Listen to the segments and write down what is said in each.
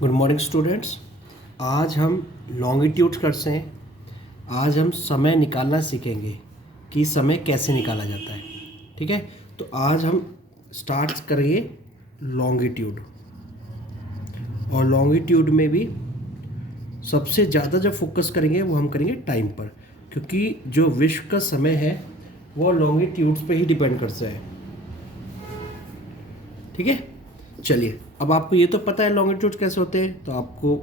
Good morning students. आज हम longitudes करते हैं। आज हम समय निकालना सीखेंगे कि समय कैसे निकाला जाता है। ठीक है, तो आज हम स्टार्ट करेंगे लॉन्गिट्यूड। और लॉन्गिट्यूड में भी सबसे ज़्यादा जब फोकस करेंगे वो हम करेंगे टाइम पर, क्योंकि जो विश्व का समय है वो लॉन्गिट्यूड्स पे ही डिपेंड करता है। ठीक है, चलिए, अब आपको ये तो पता है लॉन्गिट्यूड कैसे होते हैं, तो आपको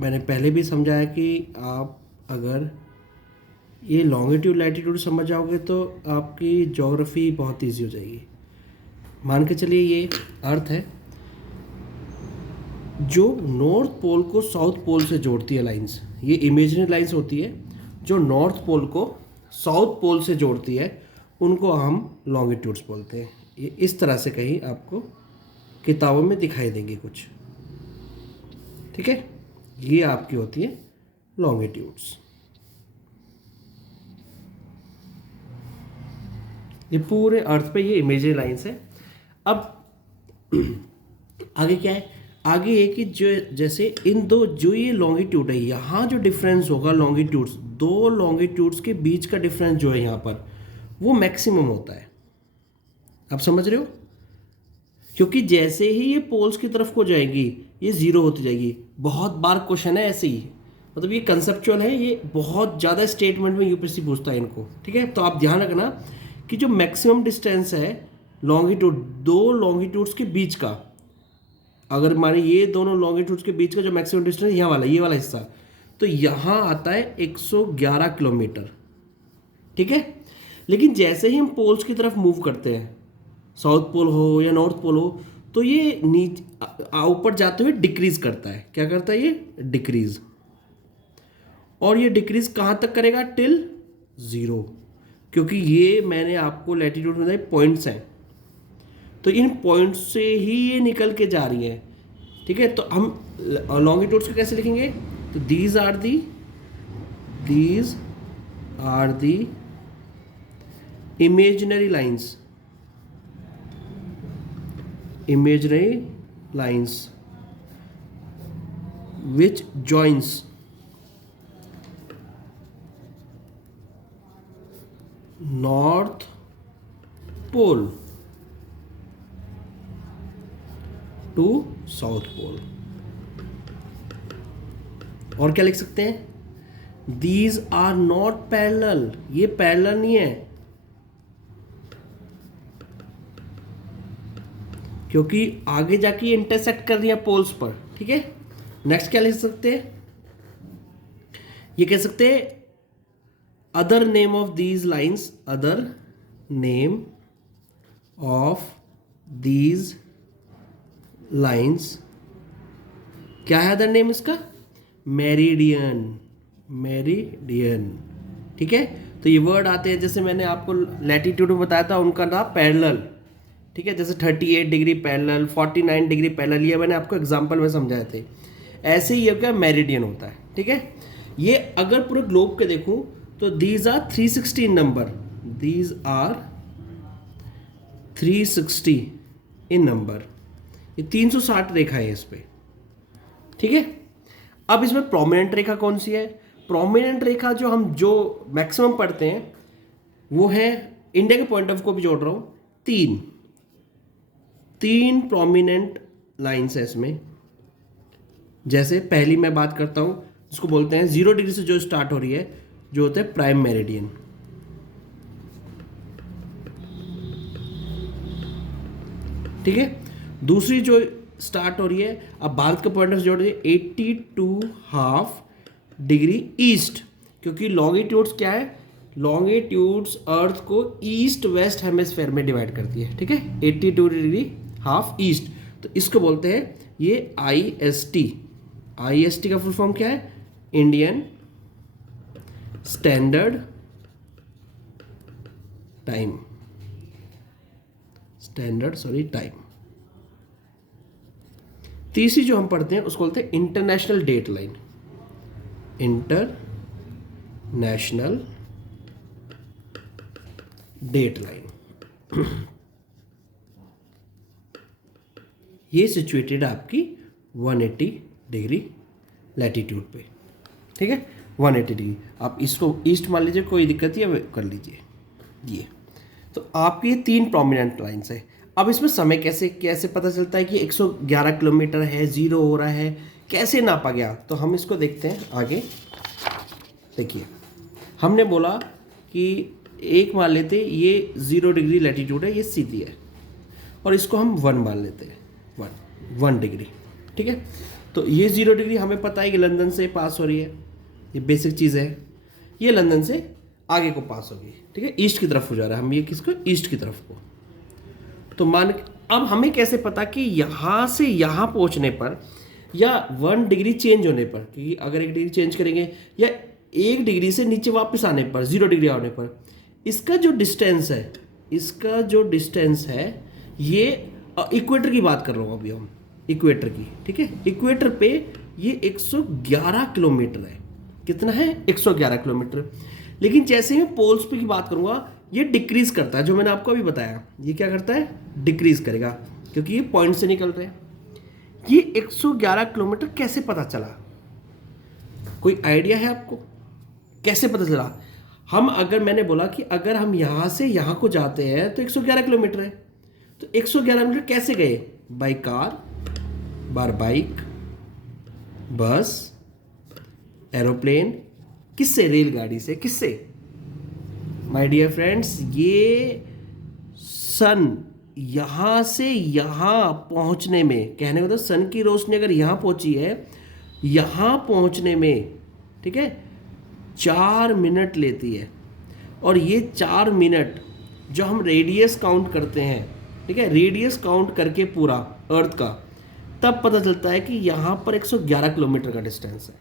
मैंने पहले भी समझाया कि आप अगर ये लॉन्गिट्यूड लैटिट्यूड समझ जाओगे तो आपकी ज्योग्राफी बहुत इजी हो जाएगी। मान के चलिए ये अर्थ है, जो नॉर्थ पोल को साउथ पोल से जोड़ती है लाइंस, ये इमेजिनरी लाइंस होती है जो नॉर्थ पोल को साउथ पोल से जोड़ती है, उनको हम लॉन्गिट्यूड्स बोलते हैं। ये इस तरह से कहीं आपको किताबों में दिखाई देंगे कुछ। ठीक है, ये आपकी होती है लॉन्गिट्यूड्स। ये पूरे अर्थ पे ये इमेजिनरी लाइंस है। अब आगे क्या है, आगे ये कि जो जैसे इन दो जो ये लॉन्गिट्यूड है, यहाँ जो डिफरेंस होगा लॉन्गिट्यूड्स, दो लॉन्गिट्यूड्स के बीच का डिफरेंस जो है यहाँ पर वो मैक्सिमम होता है। आप समझ रहे हो, क्योंकि जैसे ही ये पोल्स की तरफ को जाएगी ये ज़ीरो होती जाएगी। बहुत बार क्वेश्चन है ऐसे ही, मतलब ये कंसेप्चुअल है, ये बहुत ज़्यादा स्टेटमेंट में यूपीएससी पूछता है इनको। ठीक है, तो आप ध्यान रखना कि जो मैक्सिमम डिस्टेंस है लॉन्गिट्यूड, दो लॉन्गिट्यूड्स के बीच का, अगर माने ये दोनों लॉन्गिट्यूड्स के बीच का जो मैक्सिमम डिस्टेंस यहाँ वाला, ये वाला हिस्सा, तो यहाँ आता है 111 किलोमीटर। ठीक है, लेकिन जैसे ही हम पोल्स की तरफ मूव करते हैं, साउथ पोल हो या नॉर्थ पोल हो, तो ये ऊपर जाते हुए डिक्रीज करता है। क्या करता है ये? डिक्रीज। और ये डिक्रीज कहाँ तक करेगा? टिल ज़ीरो, क्योंकि ये मैंने आपको लैटिट्यूड में बताया पॉइंट्स हैं, तो इन पॉइंट्स से ही ये निकल के जा रही है। ठीक है, तो हम लॉन्गिट्यूड्स को कैसे लिखेंगे? तो these are the imaginary lines, which joins north pole to south pole। और क्या लिख सकते हैं? These are not parallel, ये पैरेलल नहीं है, क्योंकि आगे जाके ये इंटरसेक्ट कर रही है पोल्स पर। ठीक है, नेक्स्ट क्या लिख सकते हैं? ये कह सकते हैं other name of these lines, other name of these lines, क्या है अदर नेम इसका? Meridian, meridian. ठीक है, तो ये वर्ड आते हैं, जैसे मैंने आपको लैटिट्यूड में बताया था उनका नाम पैरेलल। ठीक है, जैसे 38 डिग्री पैरेलल, 49 डिग्री पैरेलल, ये मैंने आपको एग्जांपल में समझाए थे। ऐसे ही ये क्या मेरिडियन होता है। ठीक है, ये अगर पूरे ग्लोब के देखूं तो these are 360 in number, these are 360 in number, ये 360 रेखा है इस पे। ठीक है, अब इसमें प्रोमिनेंट रेखा कौन सी है? प्रोमिनेंट रेखा जो हम जो मैक्सिमम पढ़ते हैं वो है, इंडिया के पॉइंट ऑफ को भी जोड़ रहा हूँ, तीन प्रोमिनेंट लाइंस है इसमें। जैसे पहली मैं बात करता हूं, जिसको बोलते हैं 0 डिग्री से जो स्टार्ट हो रही है, जो होता है प्राइम मेरिडियन। ठीक है, दूसरी जो स्टार्ट हो रही है, अब भारत के पॉइंट ऑफ जोड़ रही है 82.5 डिग्री ईस्ट, क्योंकि लॉन्गिट्यूड्स क्या है? लॉन्गिट्यूड्स अर्थ को ईस्ट वेस्ट हेमिस्फेयर में डिवाइड करती है। ठीक है, 82 डिग्री हाफ ईस्ट, तो इसको बोलते हैं ये IST। IST का फुल फॉर्म क्या है? Indian standard time, time. तीसरी जो हम पढ़ते हैं उसको बोलते हैं international date line, international date line. ये सिचुएटेड आपकी 180 डिग्री लैटिट्यूड पे, ठीक है, 180 डिग्री। आप इसको ईस्ट मान लीजिए, कोई दिक्कत नहीं है, कर लीजिए ये। तो आपकी ये 3 प्रोमिनेंट लाइन्स है। अब इसमें समय कैसे कैसे पता चलता है कि 111 किलोमीटर है, जीरो हो रहा है, कैसे नापा गया? तो हम इसको देखते हैं आगे। देखिए, हमने बोला कि एक मान लेते ये 0 डिग्री लैटिट्यूड है, ये सीधी है, और इसको हम 1 मान लेते हैं, 1 डिग्री, ठीक है। तो ये 0 डिग्री हमें पता है कि लंदन से पास हो रही है, ये बेसिक चीज़ है। ये लंदन से आगे को पास होगी, ठीक है, ईस्ट की तरफ हो जा रहा है, हम ये किसको, ईस्ट की तरफ को। तो अब हमें कैसे पता कि यहाँ से यहाँ पहुँचने पर या 1 डिग्री चेंज होने पर, क्योंकि अगर 1 डिग्री चेंज करेंगे या 1 डिग्री से नीचे वापस आने पर, 0 डिग्री आने पर, इसका जो डिस्टेंस है ये इक्वेटर की बात कर रहा हूँ अभी हम, इक्वेटर की, ठीक है। इक्वेटर पे ये 111 किलोमीटर है। कितना है? 111 किलोमीटर। लेकिन जैसे ही पोल्स पे की बात करूँगा, ये डिक्रीज करता है, जो मैंने आपको अभी बताया। ये क्या करता है? डिक्रीज करेगा, क्योंकि ये पॉइंट से निकल रहे हैं। ये 111 किलोमीटर कैसे पता चला? कोई आइडिया है आपको कैसे पता चला? मैंने बोला कि अगर हम यहाँ से यहाँ को जाते हैं तो 111 किलोमीटर है। तो 111 किलोमीटर कैसे गए? बाई कार, बाइक, बस, एरोप्लेन, किससे? रेलगाड़ी से। किससे? माय डियर फ्रेंड्स, ये सन यहाँ से यहाँ पहुँचने में, कहने का तो सन की रोशनी अगर यहाँ पहुँची है, यहाँ पहुँचने में, ठीक है, 4 मिनट लेती है। और ये 4 मिनट जो हम रेडियस काउंट करते हैं, ठीक है, रेडियस काउंट करके पूरा अर्थ का, तब पता चलता है कि यहाँ पर 111 किलोमीटर का डिस्टेंस है,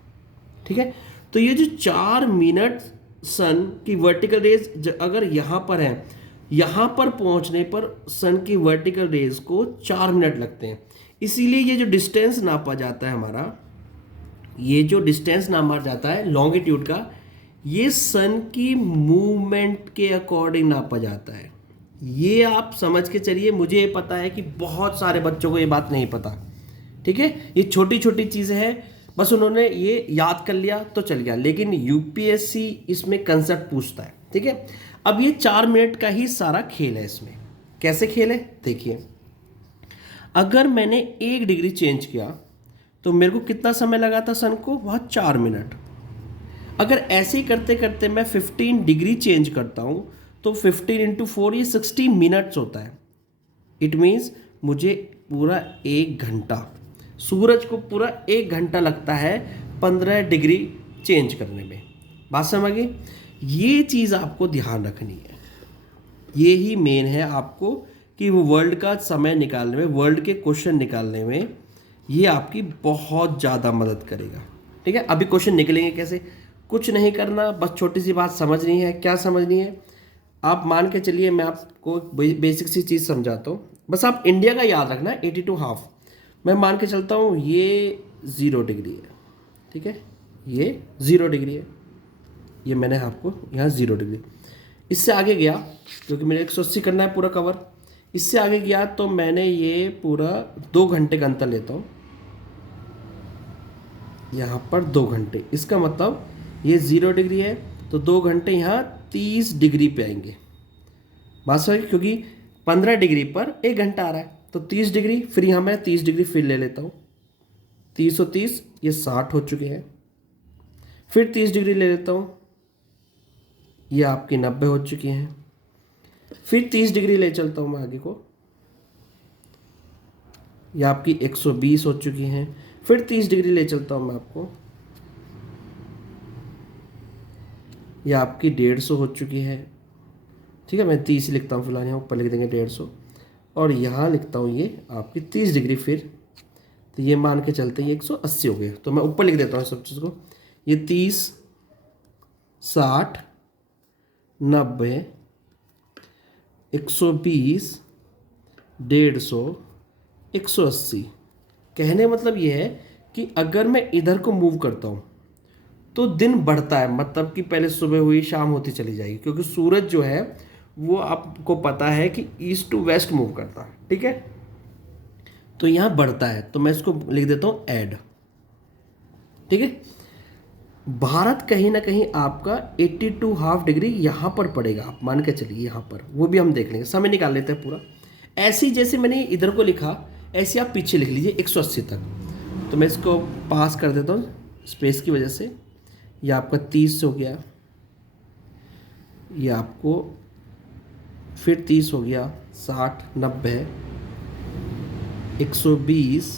ठीक है। तो ये जो 4 मिनट सन की वर्टिकल रेज अगर यहाँ पर है, यहाँ पर पहुँचने पर सन की वर्टिकल रेज को 4 मिनट लगते हैं। इसीलिए ये जो डिस्टेंस नापा जाता है हमारा, ये जो डिस्टेंस नापा जाता है लॉन्गिट्यूड का, ये सन की मूवमेंट के अकॉर्डिंग नापा जाता है। ये आप समझ के चलिए। मुझे ये पता है कि बहुत सारे बच्चों को ये बात नहीं पता, ठीक है। ये छोटी छोटी चीज़ें हैं, बस उन्होंने ये याद कर लिया तो चल गया, लेकिन यूपीएससी इसमें कंसेप्ट पूछता है, ठीक है। अब ये 4 मिनट का ही सारा खेल है। इसमें कैसे खेल है देखिए, अगर मैंने 1 डिग्री चेंज किया तो मेरे को कितना समय लगा था सन को? वह 4 मिनट। अगर ऐसे ही करते करते मैं 15 डिग्री चेंज करता हूँ तो 15 इंटू 4 ये 60 मिनट्स होता है। इट मीन्स मुझे पूरा 1 घंटा, सूरज को पूरा 1 घंटा लगता है 15 डिग्री चेंज करने में। बात समझ गई? ये चीज़ आपको ध्यान रखनी है। ये ही मेन है आपको कि वो वर्ल्ड का समय निकालने में, वर्ल्ड के क्वेश्चन निकालने में ये आपकी बहुत ज़्यादा मदद करेगा, ठीक है। अभी क्वेश्चन निकलेंगे कैसे? कुछ नहीं करना, बस छोटी सी बात समझनी है। क्या समझनी है? आप मान के चलिए, मैं आपको बेसिक सी चीज़ समझाता हूँ, बस आप इंडिया का याद रखना, 82.5। मैं मान के चलता हूँ ये 0 डिग्री है, ठीक है, ये 0 डिग्री है, ये मैंने आपको यहाँ 0 डिग्री। इससे आगे गया, क्योंकि मेरे 180 करना है पूरा कवर, इससे आगे गया तो मैंने ये पूरा 2 घंटे का अंतर लेता हूँ, यहाँ पर 2 घंटे। इसका मतलब ये 0 डिग्री है तो 2 घंटे यहाँ 30 डिग्री पे आएंगे। बात समझ? क्योंकि 15 डिग्री पर 1 घंटा आ रहा है, तो 30 डिग्री, फिर यहाँ मैं 30 डिग्री फिर ले लेता हूँ, 30 और 30 ये 60 हो चुके हैं। फिर 30 डिग्री ले लेता हूँ, ये आपकी 90 हो चुकी हैं। फिर 30 डिग्री ले चलता हूँ मैं आगे को, ये आपकी 120 हो चुकी हैं। फिर 30 डिग्री ले चलता हूँ मैं आपको, ये आपकी 150 हो चुकी है, ठीक है। मैं 30 लिखता हूँ फिलहाल, यहाँ ऊपर लिख देंगे 150, और यहाँ लिखता हूँ ये आपकी 30 डिग्री। फिर तो ये मान के चलते हैं ये 180 हो गए, तो मैं ऊपर लिख देता हूँ सब चीज़ को। ये 30, 60, 90, 120, 150, 180। कहने मतलब ये है कि अगर मैं इधर को मूव करता हूँ तो दिन बढ़ता है, मतलब कि पहले सुबह हुई शाम होती चली जाएगी, क्योंकि सूरज जो है वो आपको पता है कि ईस्ट टू वेस्ट मूव करता है, ठीक है। तो यहाँ बढ़ता है, तो मैं इसको लिख देता हूँ ऐड, ठीक है। भारत कहीं ना कहीं आपका 82.5 डिग्री यहाँ पर पड़ेगा, आप मान के चलिए यहाँ पर, वो भी हम देख लेंगे। समय निकाल लेते हैं पूरा। ऐसी जैसे मैंने इधर को लिखा ऐसे आप पीछे लिख लीजिए 180 तक। तो मैं इसको पास कर देता हूँ स्पेस की वजह से। ये आपका 30 हो गया, ये आपको फिर 30 हो गया, 60, 90, 120,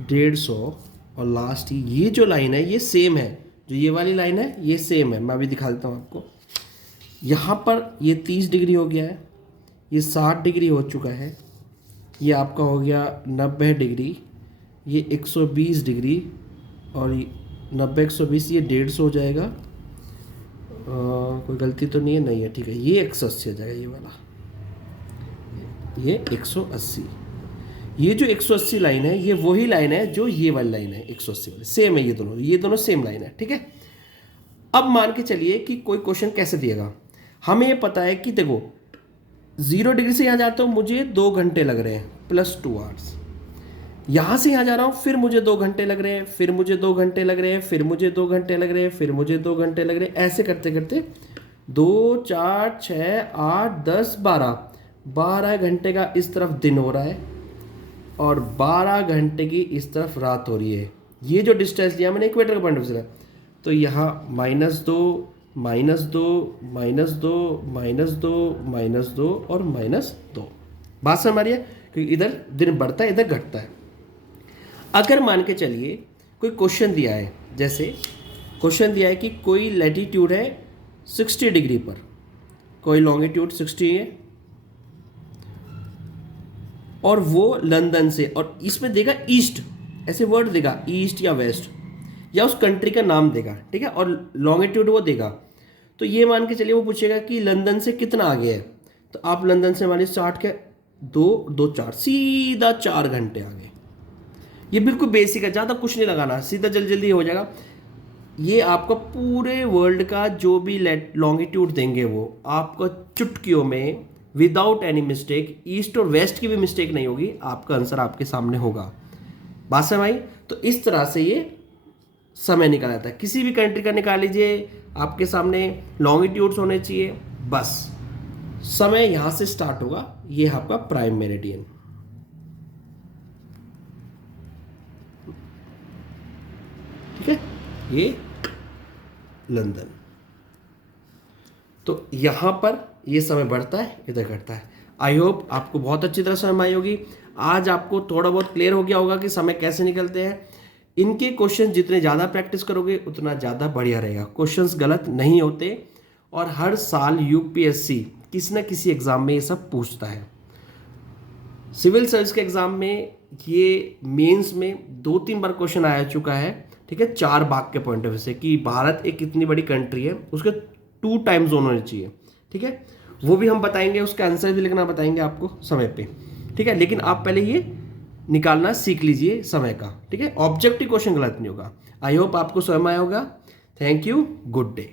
150 और लास्ट ये जो लाइन है ये सेम है, जो ये वाली लाइन है ये सेम है। मैं अभी दिखा देता हूँ आपको। यहाँ पर ये 30 डिग्री हो गया है, ये 60 डिग्री हो चुका है, ये आपका हो गया 90 डिग्री, ये 120 डिग्री और 90 120 ये 150 हो जाएगा। कोई गलती तो नहीं है, नहीं है, ठीक है। ये 180 हो जाएगा, ये वाला, ये 180। ये जो 180 लाइन है ये वही लाइन है जो ये वाली लाइन है 180 वाली, सेम है। ये दोनों सेम लाइन है, ठीक है। अब मान के चलिए कि कोई क्वेश्चन कैसे दिएगा। हमें ये पता है कि देखो 0 डिग्री से यहाँ जाते हो मुझे 2 घंटे लग रहे हैं +2 आवर्स। यहाँ से यहाँ जा रहा हूँ फिर मुझे 2 घंटे लग रहे हैं, फिर मुझे 2 घंटे लग रहे हैं, फिर मुझे 2 घंटे लग रहे हैं, फिर मुझे 2 घंटे लग रहे हैं। ऐसे करते करते 2, 4, 6, 8, 10, 12 घंटे का इस तरफ दिन हो रहा है और 12 घंटे की इस तरफ रात हो रही है। ये जो डिस्टेंस लिया मैंने इक्वेटर का पॉइंट ऑफ व्यू से, तो यहाँ -2, -2, -2, -2, -2 और -2। बात समझ आ रही है? क्योंकि इधर दिन बढ़ता है, इधर घटता है। अगर मान के चलिए कोई क्वेश्चन दिया है, जैसे क्वेश्चन दिया है कि कोई लैटिट्यूड है 60 डिग्री पर, कोई लॉन्गिट्यूड 60 है और वो लंदन से, और इसमें देगा ईस्ट, ऐसे वर्ड देगा ईस्ट या वेस्ट या उस कंट्री का नाम देगा, ठीक है, और लॉन्गिट्यूड वो देगा। तो ये मान के चलिए वो पूछेगा कि लंदन से कितना आगे है, तो आप लंदन से मान लीजिए 60 के 2, 4 सीधा 4 घंटे आगे। ये बिल्कुल बेसिक है, ज़्यादा कुछ नहीं लगाना, सीधा जल्दी हो जाएगा। ये आपका पूरे वर्ल्ड का जो भी लॉन्गिट्यूड देंगे वो आपको चुटकियों में विदाउट एनी मिस्टेक, ईस्ट और वेस्ट की भी मिस्टेक नहीं होगी, आपका आंसर आपके सामने होगा। बात समझ आई? तो इस तरह से ये समय निकाला जाता है। किसी भी कंट्री का निकाल लीजिए, आपके सामने लॉन्गिट्यूड्स होने चाहिए, बस समय यहाँ से स्टार्ट होगा। ये आपका प्राइम मेरिडियन, ठीक है, ये लंदन। तो यहाँ पर ये समय बढ़ता है, इधर घटता है। आई होप आपको बहुत अच्छी तरह समझ आई होगी। आज आपको थोड़ा बहुत क्लियर हो गया होगा कि समय कैसे निकलते हैं। इनके क्वेश्चन जितने ज़्यादा प्रैक्टिस करोगे उतना ज़्यादा बढ़िया रहेगा। क्वेश्चंस गलत नहीं होते और हर साल यूपीएससी किसी न किसी एग्ज़ाम में ये सब पूछता है। सिविल सर्विस के एग्ज़ाम में ये मेंस में 2-3 बार क्वेश्चन आया चुका है, ठीक है, 4 भाग के पॉइंट ऑफ व्यू से कि भारत एक इतनी बड़ी कंट्री है, उसके 2 टाइम जोन होने चाहिए, ठीक है, वो भी हम बताएंगे, उसका आंसर भी लिखना बताएंगे आपको समय पे, ठीक है। लेकिन आप पहले ये निकालना सीख लीजिए समय का, ठीक है। ऑब्जेक्टिव क्वेश्चन गलत नहीं होगा। आई होप आपको समझ आया होगा। Thank you, good day.